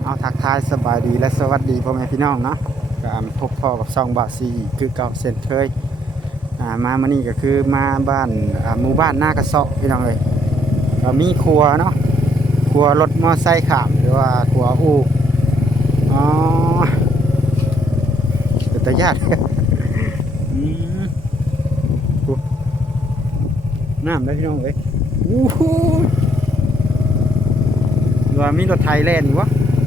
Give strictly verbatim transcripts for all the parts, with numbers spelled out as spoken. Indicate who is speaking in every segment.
Speaker 1: เอาทักทายสบายดีและสวัสดีพ่อแม่พี่น้องเนาะการพบพ่อกับซองบาซีคือเก่าเส้นเคยอ่ามามานี่ก็คือมาบ้านอ่าหมู่บ้านหน้ากระเซาะพี่น้องเอ้ยก็มีครัวเนาะครัวรถมอไซค์ข้ามหรือว่าครัวอู่อ๋อเป็นตาญาติ อืมปุ๊บน้ำได้พี่น้องเอ้ยอู้หูหรือว่ามีรถไทยแล่นอยู่วะ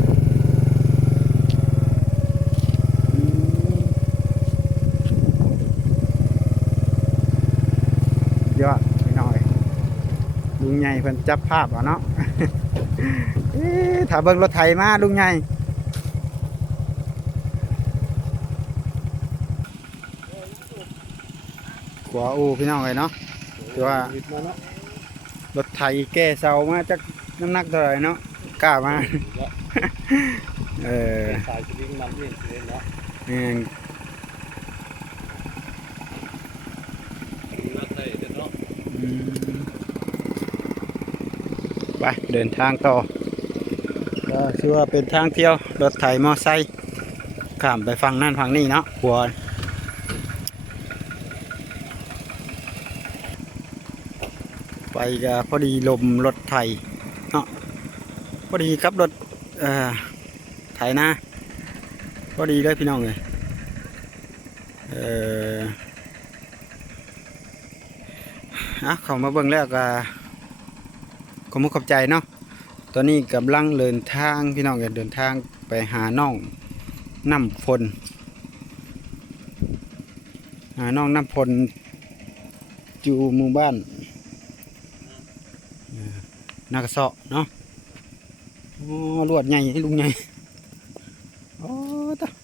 Speaker 1: ยอดไปหน่อยลุงใหญ่เพิ่นจับภาพเอาเนาะ เอ๊ะถ้าเบิ่งรถไถมาลุงใหญ่ขวาอูพี่น้องเลยเนาะคือว่ารถไถแก้เสามาจากน้ำหนักเท่าไหร่เนาะกล้ามา เออ
Speaker 2: สายสลิงนำเองเลยเนาะ
Speaker 1: เอง
Speaker 2: นักเลยเนาะ
Speaker 1: อืมไปเดินทางต่อก็คือว่าเป็นทางเที่ยวรถไถมอไซค์ข้ามไปฝั่งนั่นฝั่งนี้เนาะหัวไปก็พอดีลมรถไถเนาะพอดีครับรถเอ่อไถนาพอดีเลยพี่น้องเลยเอ่ออ่ะเข้ามาเบิ่งแล้วก็ขอบคุณขอบใจเนาะตอนนี้กำลังเดินทางพี่น้องกันเดินทางไปหาน้องน้ำพลหาน้องน้ำพลอยู่หมู่บ้านนากระเซาะเนาะอ๋อลวดใหญ่ให้ลุงใหญ่โอ้ตะ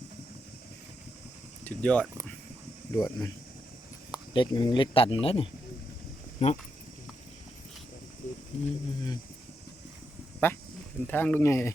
Speaker 1: จุดยอดลวดมันเล็กเล็กตันแล้วนี่เนาะไปเดินทางลุงใหญ่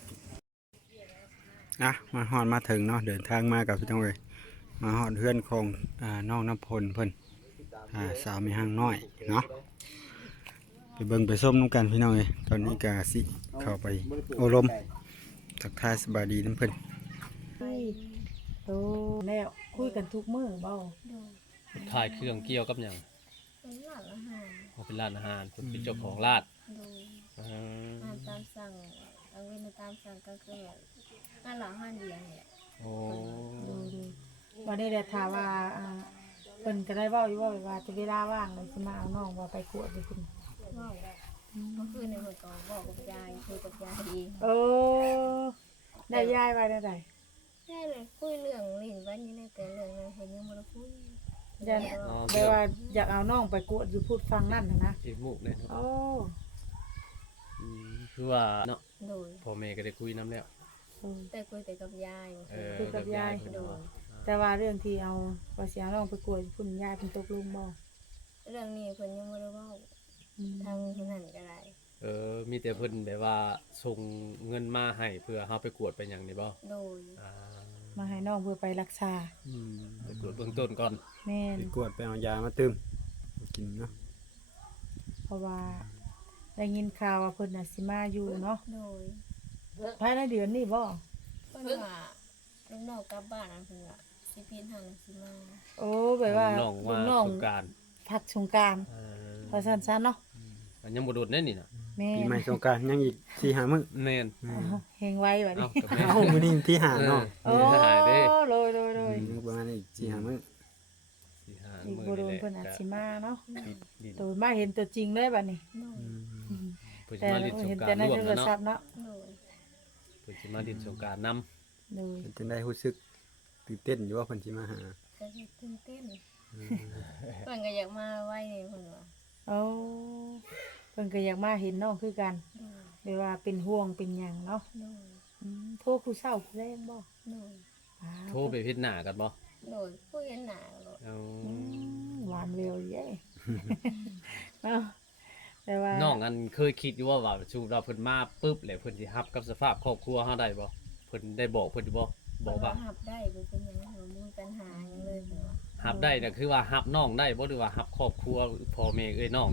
Speaker 1: อ่ะมาฮอดมาถึงเนาะเดินทางมากับพี่น้องเลยมาฮอดเพื่อนของอ่าน้องน้ำพลเพิ่นอ่าสาวมีห้างน้อยเนาะไปเบิ่งไปส้มน้ำกันพี่น้องเลยตอนนี้กาสิเข้าไปโอลมทักทายสบายดีน้ำเพิ่น
Speaker 3: โตแล้วคุยกันทุกมื้อเบ้า
Speaker 2: ถ่ายเครื่องเกี่ยวกับหยัง
Speaker 4: เป็นหลานอาหาร
Speaker 2: เขาเป็นร้านอาหารคนเป็นเจ้าของร้าน
Speaker 4: ดู
Speaker 2: อืม
Speaker 4: อาหารตามสั่งเอาเว้นตามสั่งก็คือแบบงานหลังอาหารเดียวเนี่ย
Speaker 2: โอ้
Speaker 3: ดูดูวันนี้แหละถามว่าอ่าเพิ่นก็ได้เว้าอยู่ว่าว่าจะเวลาว่างเลยสิมาเอาน้องว่าไปกวดอยู่คุณ
Speaker 4: ว่าเมื่อคืนในหัวก็บอกกับยายคุยกับยายเอง
Speaker 3: เออได้ย้ายไว้ได้ได
Speaker 4: ได้เลยคุยเรื่องลิ้นวันนี้ในแต่เรื่องนั้นเห็นยังบ่ได้คุย
Speaker 3: ยันแปลว่าอยากเอาน้องไปกวดอยู่พูดฟังนั่นน่ะนะ
Speaker 2: อีกมุกเลยเนาะ
Speaker 3: โอ้
Speaker 2: อืมคือว่าเนาะ
Speaker 4: โดย
Speaker 2: พ่อแม่ก็ได้คุยน้ำแล้ว
Speaker 3: อืม
Speaker 4: แต่คุยแต่กับยาย
Speaker 2: เออ
Speaker 3: คุยกับยาย
Speaker 2: เพิ่น
Speaker 4: โด
Speaker 2: ว่าย
Speaker 3: แต่ว่าเรื่องที่เอาว่าสิเอาน้องไปกวดอยู่พุ่นยายเพิ่นตกลงบ่
Speaker 4: เรื่องนี้เพิ่นยังบ่ได้เว้า
Speaker 3: อืม
Speaker 4: ทางคนนั้นก็ได้
Speaker 2: เออมีแต่เพิ่นแบบว่าส่งเงินมาให้เพื่อเฮาไปกวดไปหยังนี่บ่
Speaker 4: โดย
Speaker 2: อ่า
Speaker 3: มาให้น้องเพื่อไปรักษา
Speaker 2: อืมไปกวดเบื้องต้นก่อน
Speaker 3: แม่น
Speaker 1: ไปกวดไปเอายามาตื่มกินเนาะ
Speaker 3: เพราะว่าได้ยินข่าวว่าเพิ่นน่ะสิมาอยู่เนาะ
Speaker 4: โดย
Speaker 3: ภายในเดือนนี้บ่
Speaker 4: เพิ่นว่าลูกน้องกลับบ้านอันเพิ่นว่าสิพีนหันสิมา
Speaker 3: โอ้แบบว่า
Speaker 2: น้อง
Speaker 3: ลู
Speaker 2: ว่าก
Speaker 3: น้อง
Speaker 2: สงกรานต์
Speaker 3: พักสงกรานต์
Speaker 2: เออ
Speaker 3: ว่าซั่นซะเนาะ
Speaker 2: มันยังบ่โดดแน่นี่น่ะ
Speaker 3: แม่
Speaker 1: ปี
Speaker 3: น
Speaker 1: ใหม่สงกรานต์ยังอีกสี่ห้ามื้อ
Speaker 2: แม่น
Speaker 3: อ้าวเฮงไว้บัด
Speaker 2: เอ้า
Speaker 3: นี้
Speaker 2: ก็แม่น
Speaker 1: เอ้ามื้อนี้ที่ห้าเนาะ
Speaker 3: โอ้
Speaker 2: มีหายเด้
Speaker 3: เลยเลยเลย
Speaker 1: ยังประมาณอีกสี่ห้ามื้อ
Speaker 2: สี่ห้า
Speaker 3: อีก
Speaker 2: มื้อ
Speaker 3: บ่โดน
Speaker 2: นี่แหละ
Speaker 3: เพิ่นอาจสิมาเนาะ
Speaker 2: ดินดิน
Speaker 3: โดยมาเห็นตัวจริงเลยบัดนี้
Speaker 4: โดย
Speaker 3: อืม
Speaker 2: เพิ่นสิ
Speaker 3: แต่
Speaker 2: มาดินสง
Speaker 3: เห็น
Speaker 2: กรา
Speaker 3: แต่
Speaker 2: ร
Speaker 3: ใน
Speaker 2: ร่วม
Speaker 3: โทร
Speaker 2: กันเนาะ
Speaker 3: ศัพท์เนาะ
Speaker 4: โดย
Speaker 2: เพิ่นสิมาดินสงกรานต์นำ
Speaker 3: โดย
Speaker 1: จะได้รู้สึกตื่นเต้นอยู่ว่าเพิ่นสิมาหา
Speaker 4: ก็สิตื่นเต้นเพิ่นก็อยากมาไว้นี่เพิ่นว่า
Speaker 3: โอ้เพิ่นก็อยากมาเห็นน้องคือกัน
Speaker 4: โดย
Speaker 3: เดี๋ยวว่าเป็นห่วงเป็นหยังเนาะ
Speaker 4: โดย
Speaker 3: อืมโทรผู้เฒ่าผู้แรงบ่
Speaker 4: โดย
Speaker 3: อ้า
Speaker 2: โทรไปพิจหน้ากันบ่
Speaker 4: โดยผู้เห็นหน้าก็
Speaker 2: เอา
Speaker 3: อืมหวานเร็วเย้ เนาะแต่ว่า
Speaker 2: น้องอันเคยคิดอยู่ว่าว่าชูเราเพิ่นมาปึ๊บแล้วเพิ่นสิรับกับสภาพครอบครัวเฮาได้บ่เพิ่นได้บอกเพิ่นอยู่บ่บอกว่า
Speaker 4: หับได้บ่เป็นหยังบ่มีปัญหาหยังเลยเพิ่นว่า
Speaker 2: รับได้น่ะคือว่ารับน้องได้บ่หรือว่ารับครอบครัวพ่อแม่เอ้ยน้องสิ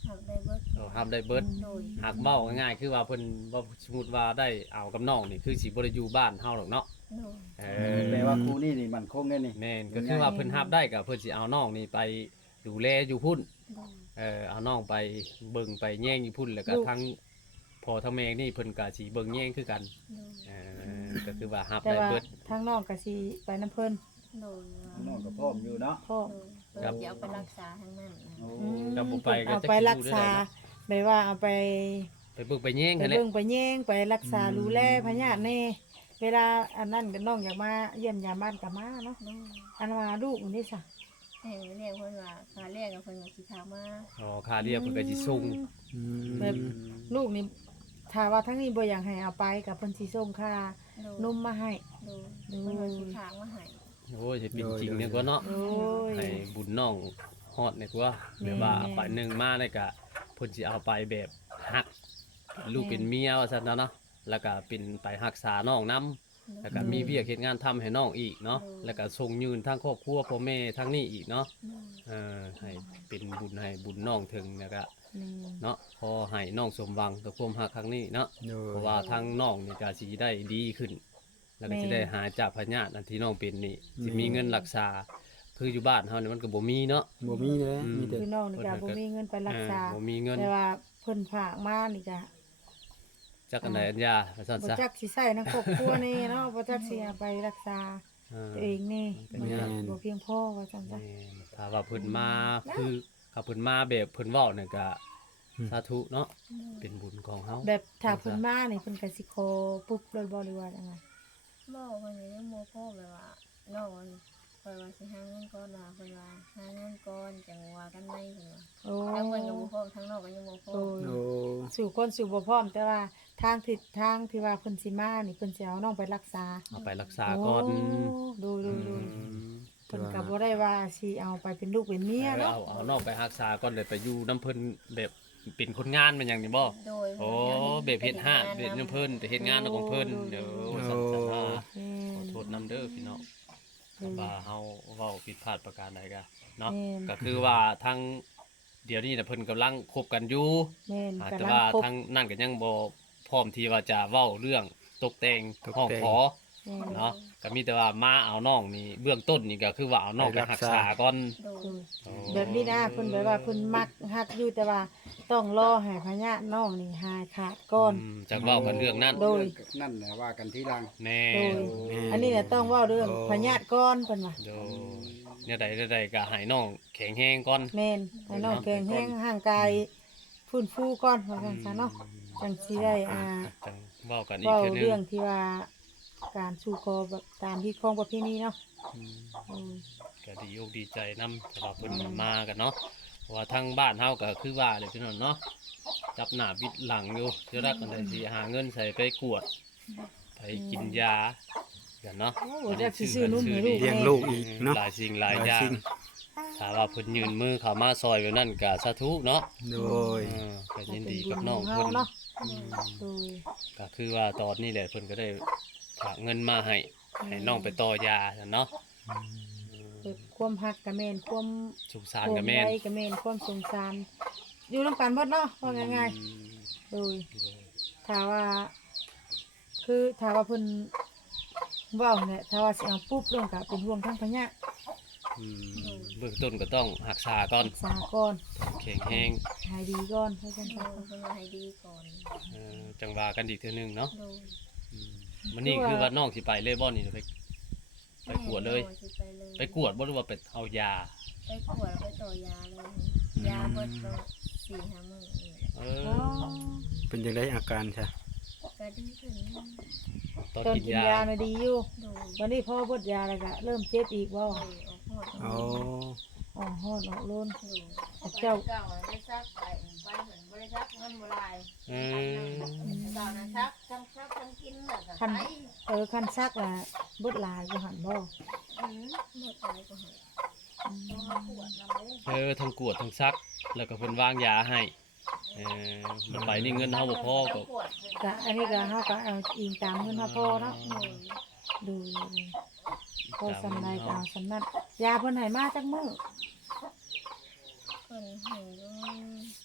Speaker 4: หับได้เบิด
Speaker 2: เออรับได้เบิด
Speaker 4: โดย
Speaker 2: หากเว้าง่ายๆคือว่าเพิ่นว่าสมมุติว่าได้เอากับน้องนี่คือสิบ่ได้อยู่บ้านเฮาหรอกเนาะ
Speaker 4: โดย
Speaker 2: เอ
Speaker 5: เออ
Speaker 2: อ
Speaker 5: แปลว่าครูนี่นี่มันคงได้นี่
Speaker 2: แม่นก็คือว่าเพิ่นรับได้ก็เพิ่นสิเอาน้องนี่ไปดูแลอยู่พุ่น
Speaker 4: โดย
Speaker 2: เออเอาน้องไปเบิ่งไปแย่งอยู่พุ่นแล้วก็
Speaker 3: ลูก
Speaker 2: ทั้งพ่อทั้งแม่นี่เพิ่นก็สิเบิ่งแย่งคือกัน
Speaker 4: โดย
Speaker 2: เออก็คือว่ารับ
Speaker 3: แต่
Speaker 2: ได้
Speaker 3: ว่า
Speaker 2: เบิด
Speaker 3: ทางน้องก็สิไปนํเพิ่น
Speaker 4: โดย
Speaker 5: น้องก็พร้อมอยู่เนาะ
Speaker 3: พ่อ
Speaker 4: โดยเพิ่นจะเอาไปรักษาทั้งนั้นนะ
Speaker 5: โอ้
Speaker 3: อืม
Speaker 2: ก็บ่ไปก็
Speaker 3: เอา
Speaker 2: จะ
Speaker 3: ไป
Speaker 2: คิด
Speaker 3: รัก
Speaker 2: ดูได้
Speaker 3: ษา
Speaker 2: เนาะ
Speaker 3: แบบว่าเอาไป
Speaker 2: ไปเบิ่งไปแย่ง
Speaker 3: ไป
Speaker 2: หั่นแหละ
Speaker 3: เบิ่งไปแย่งไปรักษาดูแลพญาติแน่เวลาอันนั้นก็น้องอยากมาเยี่ยมยามบ้านก็มาเนาะ
Speaker 4: โดย
Speaker 3: อันว่าลูกมันนี่ซะ
Speaker 4: แห่งเรียกเพิ่นว่าขาเรียกกับเพิ่นก็สิถามมา
Speaker 2: อ๋อค่าเรียกเพิ่นก็สิส่ง
Speaker 1: อืม
Speaker 3: แบบลูกนี่ถ้าว่าทั้งนี้บ่อยากให้เอาไปกับเพิ่นสิส่งค่า
Speaker 4: โดย
Speaker 3: นมมาให้
Speaker 4: โดยเพิ่นก็สิถามมาให้
Speaker 2: โอ้ยสิเป็นจริงเนี่ยกว่าเนาะ
Speaker 3: โอ้ย
Speaker 2: ให้บุญน้องฮอดเนี่ยกว่า
Speaker 3: แม่
Speaker 2: แบบว่าฝ่ายหนึ่งมาเลยก็เพิ่นสิเอาไปแบบฮักลูกเป็นเมียว่าซั่นเนาะเนาะแล้วก็เป็นไปรักษาน้องนํแล้วก็มีเวียกเฮ็ดงานทำให้น้องอีกเนาะแล้วก็ส่งยืนทางครอบครัวพ่อแม่ทางนี้อีกเนาะ
Speaker 4: โดย
Speaker 2: เออให้เป็นบุญให้บุญน้องถึงแล้วก็
Speaker 3: นี่
Speaker 2: เนาะพอให้น้องสมหวังกับความรักครั้งนี้เนาะ
Speaker 1: โดย
Speaker 2: เพราะว่าทางน้องนี่ก็สิได้ดีขึ้น แล้วก็สิได้หายจากพยาธิอันที่น้องเป็นนี่สิมีเงินรักษาคืออยู่บ้านเฮานี่มันก็บ่มีเนาะ
Speaker 1: บ่มีเลย
Speaker 2: อืม
Speaker 1: มีแต่
Speaker 3: คือน้องนี่ก็บ่มีเงินไปรักษา
Speaker 2: เออบ่มีเงิน
Speaker 3: แต่ว่าเพิ่นฝากมานี่ก็
Speaker 2: จักอันใดอันยาว่าซั่น
Speaker 3: บ่
Speaker 2: ซะ
Speaker 3: จักสิใช้ในครอบครัวนี่เนาะบ่จักสิเอาไปรักษา
Speaker 2: เออ
Speaker 3: ตัวเองนี่
Speaker 2: เป็น
Speaker 3: มัน
Speaker 2: ไง
Speaker 3: ก็บ่เพียงพอว่าจังซะ
Speaker 2: แม่นถ้าว่าเพิ่นมาคือถ้าเพิ่นมาแบบเพิ่นเว้านี่ก็สาธุเนาะเป็นบุญของเฮา
Speaker 3: แบบถ้าเพิ่นมานี่เพิ่นก็สิขอปุ๊บเลยบ่หรือว่าจังได
Speaker 4: บอกเพิ่นก็ยังบ่พอแบบว่าน้องมันเพิ่นว่าสิหาเงินก่อนว่าเพิ่นว่าหาเงินก่อนจังว่ากันในเพิ่นว่า
Speaker 3: โอ้
Speaker 4: ทั้งเพิ่นก็บ่พร้อมทั้งน้องก็ยังบ่พร้อ
Speaker 3: โอ้
Speaker 4: ม
Speaker 3: ย
Speaker 1: โอ้
Speaker 3: สู่คนสู่บ่พร้อมแต่ว่าทางทิศทางที่ว่าเพิ่นสิมานี่เพิ่นสิเอาน้องไปรักษา
Speaker 2: เอาไปรักษาก่อน
Speaker 3: โดูดูดู
Speaker 2: อืม
Speaker 3: เพิ่นก็บ่ได้ว่าสิเอาไปเป็นลูกเป็นเมียเนาะ
Speaker 2: เอาเอาน้องไปรักษาก่อนเลยไปอยู่น้ำเพิ่นแบบเป็นคนงานมันหยังนี่บ่
Speaker 4: โดย
Speaker 2: โอ้แบบเฮ็ดห้านเฮ็ดน้ำเพิ่นแต่เฮ็ดงานของเพิ่นเดี๋ยวสั่นสั่นว่า
Speaker 3: แม่
Speaker 2: ขอน โทษนำเด้อพี่น้องว่าเฮาเว้าผิดพลาดประการใดก็เนาะ
Speaker 3: แม่น
Speaker 2: ก็คือว่าทางเดี๋ยวนี้น่ะเพิ่นกำลังคบกันอยู่
Speaker 3: แม่น
Speaker 2: อาจ
Speaker 3: กำ
Speaker 2: จะ
Speaker 3: ลัง
Speaker 2: ว่า
Speaker 3: คบ
Speaker 2: ทางนั่นก็ยังบ่พร้อมที่ว่าจะเว้าเรื่องตกแต่งห้องขอ
Speaker 3: แม่น
Speaker 2: เนาะก็มีแต่ว่ามาเอาน้องนี่เบื้องต้นนี่ก็คือว่าเอาน้องไปรักษาก่อน
Speaker 4: โดย
Speaker 3: เออแบบนี้นะเพิ่นแบบว่าเพิ่นมักฮักอยู่แต่ว่าต้องรอให้พญาน้องนี่หายขาดก่อน
Speaker 2: อืมจักเว้ากันเรื่องนั้น
Speaker 3: โดย
Speaker 5: นั่นแหละว่ากันที่หลัง
Speaker 2: แน่
Speaker 3: โดย อันนี้เนี่ยต้องเว้าเรื่องพญาก่อนเพิ่นว่า
Speaker 2: โดยเนี่ยใดเนี่ยใดก็ให้น้องแข็งแรงก่อน
Speaker 3: แม่นให้น้องแข็งแรงร่างกายฟื้นฟูก่อนว่าซั่นซะเนาะจังสิได้อ่า
Speaker 2: จังเว้ากันอีก
Speaker 3: เว้า
Speaker 2: เทื่อนึง
Speaker 3: เรื่องที่ว่าการสู่คอแบบตามที่ของประเพณีเนาะ
Speaker 2: อืม
Speaker 3: อืม
Speaker 2: ก็ดีอกดีใจนำสำหรับเพิ่นมากันเนาะเพราะว่าทางบ้านเฮาก็คือว่าเลยพี่น้องเนาะจับหน้าวิดหลังอยู่เดี๋ยวรักกันได้สิหาเงินใส่ไปกวด ไปกินยากันเนาะ
Speaker 3: โอ้จักสิซื้อนมให้ลูก
Speaker 1: เลี้ยงลูกอีกเนาะ
Speaker 2: หลายสิ่งหลายอย่าง
Speaker 1: สิ่ง
Speaker 2: ถ้าว่าเพิ่นยืนมือเข้ามาซอยแบบนั้นก็สาธุเนาะ
Speaker 1: โดย
Speaker 2: เออก็ยินดีกับน้อง
Speaker 3: เฮา
Speaker 2: เพิ่น
Speaker 3: เนาะ
Speaker 2: อืม
Speaker 3: โดย
Speaker 2: ก็คือว่าตอนนี้แหละเพิ่นก็ได้ฝากเงินมาให้ให้น้องไปต่อยาซั่นเนาะ
Speaker 3: แบบความฮักกะแม่นความ
Speaker 2: สุขสารกับแม่น
Speaker 3: ห่วงใยกะแม่นความสงสารอยู่นํกันเบิดเนาะว่าง่าย
Speaker 2: อืม
Speaker 3: ๆโดย
Speaker 2: โดย
Speaker 3: ถ้าว่า คือถ้าว่าเพิ่นเว้าเนี่ยถ้าว่าสิเอาปุ๊บเรื่องก็เป็นห่วงทางพญา
Speaker 2: อืมเบื้องต้นก็ต้องรักษาก่อน
Speaker 3: รักษาก่อน
Speaker 2: ต้องแข็งแรง
Speaker 3: หายดีก่อนให้จัง
Speaker 4: โด
Speaker 3: ซั่น
Speaker 4: ยเพิ่นว่าให้ดีก่อน
Speaker 2: เออจังว่ากันอีกเทื่อนึงเนาะ
Speaker 4: โดย
Speaker 2: อืมมันนี่คือว่าน้องสิไปเลยบ่นี่ไปไปกวดเลย
Speaker 4: แม่น้องสิไปเลย
Speaker 2: ไปกวดบ่หรือว่าไปเอายา
Speaker 4: ไปกวดไปต่อยาเลย ยาเบิดก็สี่ห้ามื้อนี่แหละ
Speaker 2: เอ
Speaker 3: อ๋
Speaker 2: อ
Speaker 3: อ
Speaker 1: เป็นจังไดอาการซะ
Speaker 4: ก็ดีขึ้น
Speaker 2: ตอน
Speaker 3: ตอน
Speaker 2: กิน
Speaker 3: กิน
Speaker 2: ยาย
Speaker 3: าน่ะดีอยู่
Speaker 4: โดย
Speaker 3: วันนี้พ่อเบดยาแล้วก็เริ่มเจ็บอีกบ่
Speaker 4: โดยออกฮอด
Speaker 1: โอ้
Speaker 3: อ๋อฮอดออกโลน
Speaker 4: โดย
Speaker 3: เจ้า
Speaker 6: เก่าได้ซักไปไปเหมือนบริษัทเงินบราย
Speaker 2: เออ
Speaker 6: ตอนนั้นซักทั้งซักทั้งกินน่ะก็
Speaker 3: คัน
Speaker 6: ไป
Speaker 3: เออคันซักล่ะเบิดหลายอยู่หั่นบ่
Speaker 6: อืม
Speaker 4: หมดไปก็หาย
Speaker 6: ต้องมาปวดนำเลย
Speaker 2: เออทั้งกวดทั้งซัก แล้วก็เพิ่นวางยาให้เออมันไปนี่เงินเฮาบ่พอก็
Speaker 6: ปวดเลย
Speaker 3: ก็อันนี้ก็เฮาก็เอาอิงตามเงินเฮาพอเนาะ
Speaker 4: โดย
Speaker 3: ดูพอสำไรก็เอาสำนั้นยาเพิ่นให้มาจักมื้อ
Speaker 4: เพิ่นให้อยู่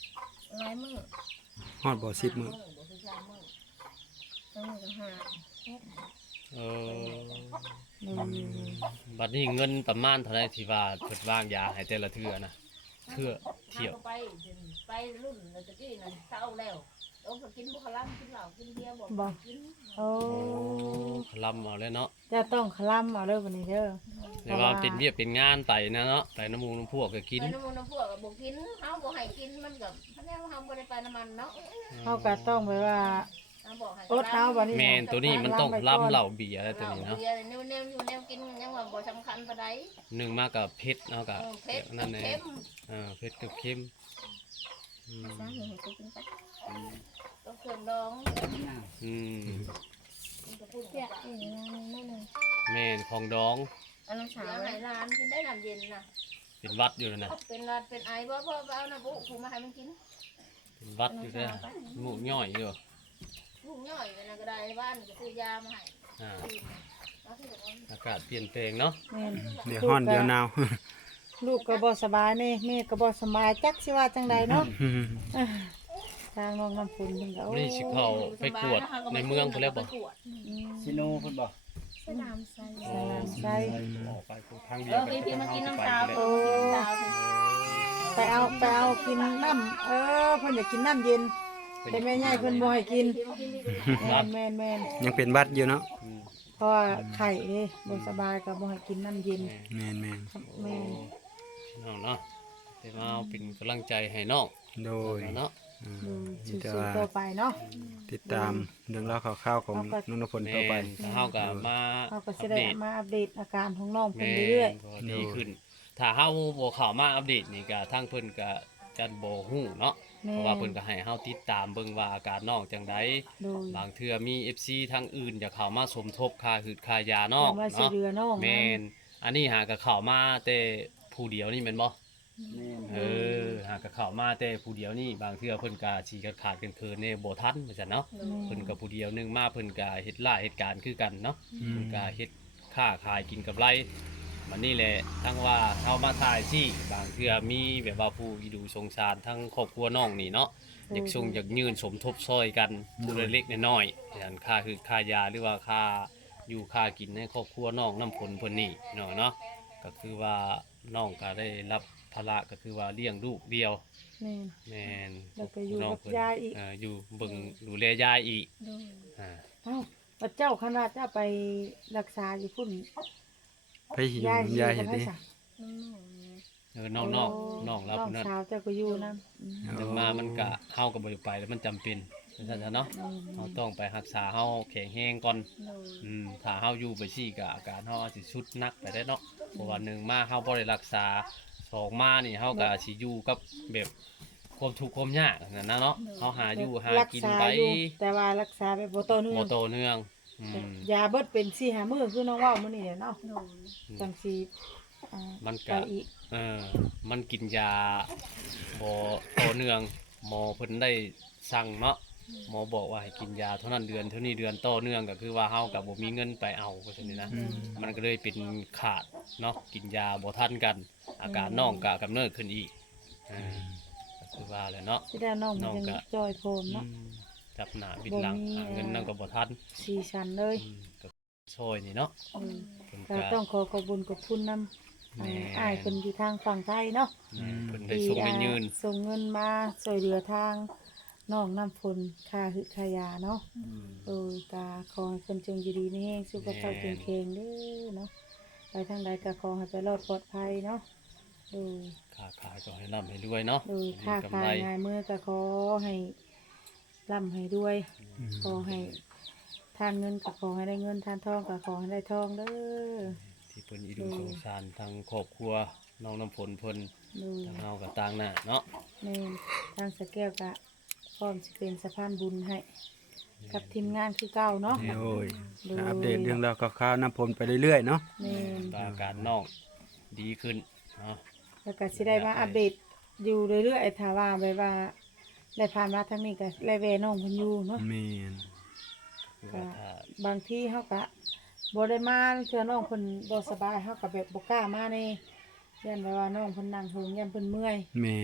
Speaker 4: หลายมื้อ
Speaker 1: ฮอดบ่สิบมื้อ
Speaker 6: บ่คือชามื้อ
Speaker 4: ตั้งมื้อก็ห้า
Speaker 2: เออ
Speaker 3: โดย
Speaker 2: บัดนี้เงินประมาณเท่าไหร่ที่ว่าเพิ่นวางยาให้แต่ละเทื่อนะเทื่อเที่ยว
Speaker 6: ไปไปรุ่นแล้วตะกี้นั่นเศร้าแล้วต้องก็กินบ่คลัมกินเหล้ากินเบียร์บ่กิน
Speaker 3: โอ้
Speaker 2: คลำเอาเลยเนาะ
Speaker 3: จะต้องคลำเอาเด้อวันนี้เด้อ
Speaker 2: แต่ว่าเป็นเวียกเป็นงานไปนะเนาะไปน้ำมูกน้ำพวกก็กิน
Speaker 6: ไปน้ำมันน้ำพวกก็บ่กินเฮาบ่ให้กินมันก็เพราะแนวเฮาบ่ได้ไปน้ำมันเนาะ
Speaker 3: เฮาก็ต้องไปว่า
Speaker 6: เฮาบอกให้
Speaker 3: อดเอาบัดนี้
Speaker 2: แม่นตัวนี้มันต้องล้ำเหล้าเบียร์อะไรตัวนี้
Speaker 6: เนาะ
Speaker 2: เนาะ
Speaker 6: แนวแนวอยู่แนวกินยังว่าบ่สำคัญปานใด
Speaker 2: หนึ่งมากกับเผ็ดเนาะกับ
Speaker 6: เออเผ็ด
Speaker 2: นั่นแหละ
Speaker 6: เค็ม
Speaker 2: เออเผ็ดกับเค็มอืม
Speaker 4: ซะให้กูกินไป
Speaker 6: ต้องเครื่องดอง
Speaker 2: อืม
Speaker 6: มันก็พูด
Speaker 4: เปียกอีกนะนั่นนึง
Speaker 2: แม่นของดอง
Speaker 4: อันนั้นสา
Speaker 6: เดี๋ยว วให้ร้านกินได้น้ำเย็นน่ะ
Speaker 2: เป็นวัดอยู่นะ
Speaker 6: เป็นรัดเป็นไอบ่พ่อเอาน้ำบุกูมาให้มันกิน
Speaker 2: เป็นวัดอยู่นะหมูย่อยอยู่
Speaker 6: ลูกย่อยไปนะก็ได้บ้านก็ซื้อยามาให้
Speaker 2: อ่า
Speaker 6: เอาที่บอกว่า
Speaker 2: อากาศเปลี่ยนแปลงเนาะ
Speaker 3: แม่น
Speaker 1: เดี๋ยวฮ้อนเดี๋ยวหนาว
Speaker 3: ลูกก็บ่สบายนี่แม่ก็บ่สบายจักสิว่าจังใดเนาะอ่าทางน้องน้ำฝนเพิ่นก็โอ้
Speaker 2: นี่สิเข้าไปกวดในเมืองพุ่นแล้วบ่
Speaker 5: ซิโนเพิ่นบ่
Speaker 4: สนามไซ
Speaker 3: สนามไส
Speaker 2: ออกไปทางเดี
Speaker 6: เอ
Speaker 2: ยว
Speaker 6: อพี่พี่มากินน้ำตาล
Speaker 3: โอ้
Speaker 6: ตาล
Speaker 3: ไปเอาไปเอากินน้ำเออเพิ่นอยากกินน้ำเย็นแต่แม่ใหญ่เพิ่นบ่ให้กิน
Speaker 6: พี่มากินดิ
Speaker 3: แม่นแม่นแม่น
Speaker 1: ยังเป็นบัดอยู่เนาะ
Speaker 2: อืม
Speaker 3: เพราะว่าไข่เด้บ่สบายก็บ่ให้กินน้ำเย็น
Speaker 2: แม่
Speaker 1: แม่น
Speaker 3: แม่น
Speaker 2: น้องเนาะแต่มาเอาเป็นกำลังใจให้น้อง
Speaker 1: ๆโดย
Speaker 2: เนาะ
Speaker 1: อืม
Speaker 3: ดู
Speaker 1: มีแต่
Speaker 3: สู้
Speaker 1: ว่า
Speaker 3: ๆต่อไปเนาะ
Speaker 1: ติดตามเรื่องราวข่าวๆของนุ่นพล
Speaker 2: แม่
Speaker 1: ต่อไป
Speaker 2: นเฮาก็มา
Speaker 3: เราก็
Speaker 2: อั
Speaker 3: จะ
Speaker 2: ป
Speaker 3: ได้
Speaker 2: เดต
Speaker 3: มาอัปเดตอาการของน้องเพิ่น
Speaker 2: แม่
Speaker 3: เรื่อย
Speaker 2: นก็ดีขึ้น ถ้าเฮาบ่เข้ามาอัปเดตนี่ก็ทางเพิ่นก็จันบ่ฮู้เนาะ
Speaker 3: ๆแม่
Speaker 2: เพราะว่าเพิ่นก็ให้เฮาติดตามเบิ่งว่าอาการน้องจังได
Speaker 3: โดย
Speaker 2: บางเทื่อมี เอฟ ซี ทางอื่นอยากเข้ามาสมทบค่าหืดค่ายาน้อง
Speaker 3: มาช่วย
Speaker 2: เนาะ
Speaker 3: เหลือน้อง
Speaker 2: แม่นอันนี้หาก็เข้ามาแต่ผู้เดียวนี่แม่นบ่
Speaker 5: แม่น
Speaker 2: เออหาก็เข้ามาแต่ผู้เดียวนี่บางเทื่อเพิ่นก็สิขาดขาดๆเคินๆนี่บ่ทันว่าซั่นเนาะ เพิ่นกับผู้เดียวหนึงมาเพิ่นก็เฮ็ดหลายเหตุการณ์คือกันเนาะ
Speaker 1: อืม
Speaker 2: เพิ่นก็เฮ็ดค้าขายกินกับไรมันนี่แหละทั้งว่าเฮามาถ่ายสิบางเทื่อมีแบบว่าผู้อีดูสงสารทั้งครอบครัวน้องนี่เนาะอยากส่งอยากยืนสมทบซอยกันผู้เล็กๆน้อยๆอย่างค่าคือค่ายาหรือว่าค่าอยู่ค่ากินให้ครอบครัวน้องน้ำผลเพิ่นนี่เนาะเนาะก็คือว่าน้องก็ได้รับภาระก็คือว่าเลี้ยงลูกเดียว
Speaker 3: แม่น
Speaker 2: แม่น
Speaker 3: แล้วก็อยู่
Speaker 2: น้ง
Speaker 3: กับ
Speaker 2: เพิ่น
Speaker 3: ยายอีก
Speaker 2: เอยู่เบิ่งดูแลยายอีก
Speaker 4: ดู
Speaker 2: อ่า
Speaker 3: เอ้าพระเจ้าคณะเจ้าไปรักษาอยู่พุ่น
Speaker 1: ไปหิวย
Speaker 3: าย
Speaker 1: ยายเห็นดิ
Speaker 4: น้องๆเนี่ย
Speaker 2: เออน้องน้องน้องรับ
Speaker 3: น้อง
Speaker 2: นั่น
Speaker 3: สาวเจ้าก็อยู่นำ
Speaker 2: ถึงมามันก็เฮาก็บ่ได้ไปแล้วมันจำเป็นเพราะฉะนั้นเนาะเฮาต้องไปรักษาเฮาแข็งแรงก่อน
Speaker 4: ดู
Speaker 2: อืมถ้าเฮาอยู่ไปซี่ก็อาการเฮาอาจสิสุดหนักไปได้เนาะเพราะว่าหนึ่งมาเฮาบ่ได้รักษาสองมานี่เฮาก็สิอยู่กับแบบความทุกข์ความยากนั่นนะเนาะเฮาหาอยู่หา
Speaker 3: รัก
Speaker 2: กิน
Speaker 3: ษา
Speaker 2: ไป
Speaker 3: อยู่แต่ว่ารักษาแบบบ่ต่อเนื่อ
Speaker 2: บ่
Speaker 3: ง
Speaker 2: โตเนื่องอืม
Speaker 3: ยาเบิดเป็นสี่ห้ามื้อคือน้องเว้ามื้อนี้แหละเนาะ
Speaker 4: ดู
Speaker 3: จังสิอ่า
Speaker 2: มัน
Speaker 3: ไป
Speaker 2: ก็
Speaker 3: อีก
Speaker 2: เออมันกินยาบ่ต่อเนื่องหมอเพิ่นได้สั่งเนาะ หมอบอกว่าให้กินยาเท่านั้นเดือนเท่านี้เดือนต่อเนื่องก็คือว่าเฮากับบ่มีเงินไปเอาเพราะฉะนั้นนะ
Speaker 1: อืม
Speaker 2: มันก็เลยเป็นขาดเนาะกินยาบ่ทันกัน อาการน้องก็กำเนิดขึ้นอีกอ่าก็คือว่าแหละเนาะ
Speaker 3: สิได้น้องมัน
Speaker 2: น้อง
Speaker 3: ยัง
Speaker 2: ก็
Speaker 3: จอยโพมเนาะ
Speaker 2: อืมจับหน้าบิดหลัง
Speaker 3: บ่มี
Speaker 2: หาเงินนั่นก็บ่ทัน
Speaker 3: สีสันเลย
Speaker 2: อืมก็ช่วยนี่เนาะ
Speaker 3: อืม
Speaker 2: เพิ่น
Speaker 3: ก็
Speaker 2: ก็
Speaker 3: ต้องขอขอบคุญขอบคุณนำอ้ายเพิ่นอยู่ทางฝั่งไทยเนาะ
Speaker 2: อืมเพิ่นได้ส่งให้ยืน
Speaker 3: อ่าส่งเงินมาช่วยเหลือทางน้องน้ำฝนค่าหึค่ายาเนาะโดยกาขอให้เพิ่นจงอยู่ดีมีแรงสุขภาพแข็งแรงเด้อเนาะไปทางใดก็ขอให้ไปรอดปลอดภัยเนาะโดย
Speaker 2: ค้าขายก็ให้ร่ำให้รวยเนาะ
Speaker 3: โดยค่า
Speaker 2: มีกำ
Speaker 3: ขาย
Speaker 2: ไร
Speaker 3: งายมือก็ขอให้ร่ำให้ด้วย ขอให้ทานเงินก็ขอให้ได้เงินทานทองก็ขอให้ได้ทองเด้อ
Speaker 2: ที่เพิ่นอีดูสงสารทางครอบครัวน้องน้ำฝนเพิ่น
Speaker 3: โดย
Speaker 2: ทางเฮาก็ต่างหน้าเนาะ
Speaker 3: แม่นทางสะแก้วก็พร้อมสิเป็นสะพานบุญให้ กับทีมงานคือเก่าเนาะ
Speaker 1: โอ้ย
Speaker 3: โดย
Speaker 1: อัปเดตเรื่องราวข่าวๆน้ำพลไปเรื่อยๆเนาะ
Speaker 3: แม่น
Speaker 2: ว่าอาการน้องดีขึ้นเนาะ
Speaker 3: แล้วก็สิได้มาอัปเดตอยู่เรื่อยๆถ้าว่าแบบว่าได้ผ่านมาทางนี้ก็แลแวน้องเพิ่นอยู่เนาะ
Speaker 1: แม่น
Speaker 2: คือว่าถ้า
Speaker 3: บางทีเฮาก็บ่ได้มาเทื่อน้องเพิ่นบ่สบายเฮาก็แบบบ่กล้ามาในย่านแบบว่าน้องเพิ่นนั่งเฮิงย่านเพิ่นเมื่อย
Speaker 1: แม่น
Speaker 3: เนาะ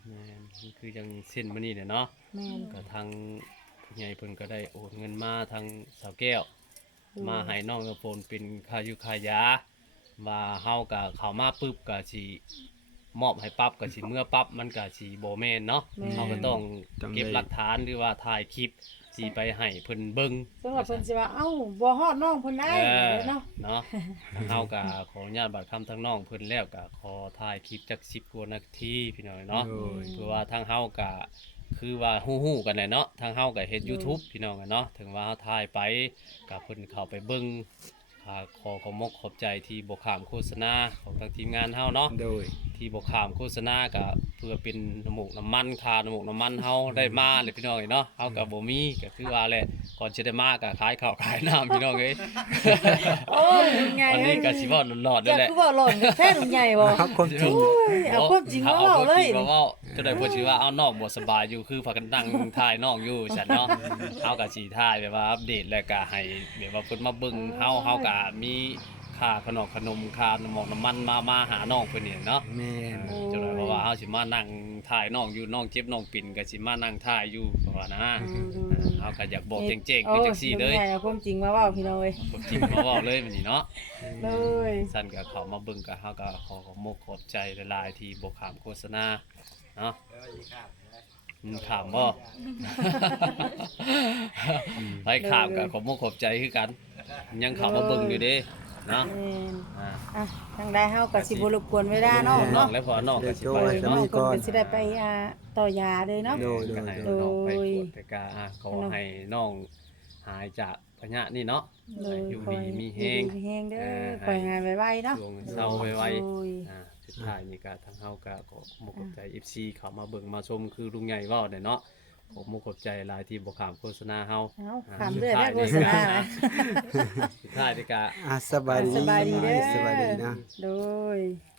Speaker 2: แม่นคือจังเส้นมื้อนี้เนี่ยเนาะ
Speaker 3: แม่น
Speaker 2: ก็ทางผู้ใหญ่เพิ่นก็ได้โอนเงินมาทางสาวแก้ว มาให้น้องกระโปนเป็นค่ายุค่ายาว่าเฮาก็เข้ามาปึ๊บก็สิมอบให้ปั๊บก็สิเมื่อปั๊บมันก็สิบ่แม่นเนาะ
Speaker 3: แม่น
Speaker 2: เฮาก็ต้อง
Speaker 1: ต้อง
Speaker 2: เก็บ
Speaker 1: ได้
Speaker 2: หลักฐานหรือว่าถ่ายคลิปสิไปให้เพิ่นเบิ่ง
Speaker 3: สำหรับเพิ่นสิว่าเอ้าบ่ฮอดน้องเพิ่นได้
Speaker 2: เออ
Speaker 3: เนาะ
Speaker 2: เนาะทางเฮาก็ขออนุญาตบัดคำทางน้องเพิ่นแล้วก็ขอถ่ายคลิปจักสิบกว่านาทีพี่น้องเนาะ
Speaker 1: โดย
Speaker 2: เพื่อว่าทางเฮาก็คือว่าฮู้ๆกันแหละเนาะทางเฮาก็เฮ็ด YouTube พี่น้องอะเนาะถึงว่าเฮาถ่ายไปก็เพิ่นเข้าไปเบิ่งอ่าขอขอบมกขอบใจที่บ่ข้ามโฆษณาของทางทีมงานเฮาเนาะ
Speaker 1: โดย
Speaker 2: ที่บ่ข้ามโฆษณาก็เพื่อเป็นน้ำมูกน้ำมันค่าน้ำมูกน้ำมันเฮาได้มาเลยพี่น้องเอ้ยเนาะเฮาก็บ่มีก็คือว่าแหละก่อนสิได้มาก็ขายข้าวขายน้ำพี่น้องเอ้ย
Speaker 3: โอ้ยลุงใหญ่
Speaker 2: วันนี้ก็สิเว้าหลอดๆนั่
Speaker 3: เจ้าน
Speaker 2: แหละ
Speaker 3: คือเว้าหล่อนแท้ลุงใหญ่บ่
Speaker 1: ครับความจริง
Speaker 3: โอ้ยเอาความจริงมาเว้าเลย
Speaker 2: อความจริงมาเว้าก็ได้พูดชื่อว่าเอาน้องบ่สบายอยู่คือพากันนั่งถ่ายน้องอยู่ฉันเนาะ เฮาก็สิถ่ายแบบว่าอัปเดตแล้วก็ให้แบบว่าเพิ่นมาเบิ่งเฮาเฮาก็มีค่าขนมขนมค่าน้ำหมอกน้ำมันมามาหาน้องเพิ่นนี่เนาะ
Speaker 1: แม่น
Speaker 2: จังได๋เพราะว่าเฮาสิมานั่งถ่ายน้องอยู่น้องเจ็บน้องปิ่นก็สิมานั่งถ่ายอยู่เพราะว่านะเฮาก็อยากบอกเจ๋งๆคือจังซี่เลย
Speaker 3: โอ้ลุงใหญ่เอาความจริงมาเว้าพี่น้องเอ้ย
Speaker 2: ผมจริงมาเว้าเลยมื้อนี้เนาะ
Speaker 3: เลย
Speaker 2: สั่นก็เข้ามาเบิ่งก็เฮาก็ขอขอบมกขอบใจหลายๆที่บ่ข้ามโฆษณาเนาะอืมข้ามบ่ ไปข้ามก็ขอบมกขอบใจคือกัน ยังเข้ามาเบิ่งอยู่เด้เนาะ
Speaker 3: แม่น
Speaker 2: อ่า
Speaker 3: อ่ะทางใดเฮาก็สิบ่รบกวนเวลาน้อง
Speaker 2: น้อง
Speaker 3: เนาะ
Speaker 2: แล้วพอน้องก็สิ
Speaker 3: โด
Speaker 2: ไป
Speaker 3: ยน้อ
Speaker 2: เนาะ
Speaker 3: งเพิ่นก็สิได้ไปอ่าต่อยาเลยเนาะ
Speaker 1: โดยโดย
Speaker 2: ก็ให้
Speaker 1: โดย
Speaker 2: น้องไปตรวจแต่ก็อ่ะขอให้น้องหายจากพยาธินี่เนาะ
Speaker 3: โดย
Speaker 2: อยู่
Speaker 3: คอย
Speaker 2: ดีมี
Speaker 3: อ
Speaker 2: แฮ
Speaker 3: ยู่
Speaker 2: ง
Speaker 3: ดีมีแฮงเด้
Speaker 2: เอ
Speaker 3: อ
Speaker 2: อ
Speaker 3: ปล่อยงานไวๆเนาะ
Speaker 2: ช่วงเศร้าไว
Speaker 3: โดย
Speaker 2: ๆอ่าสุดท้ายนี่ก็ทางเฮาก็ขอมกขอบใจ เอฟ ซี เข้ามาเบิ่งมาชมคือลุงใหญ่เว้าได้เนาะขอมกขอบใจหลายที่บ่ข้ามโฆษณาเฮา
Speaker 3: เอ้า
Speaker 2: อ่า
Speaker 3: ถามเรื่อยแล้วโฆษณานะ
Speaker 2: สุดท้ายนี่ก็
Speaker 1: อ่ะสบายดี
Speaker 3: สบายดีเด้อ
Speaker 1: สบายดีนะ
Speaker 3: โดย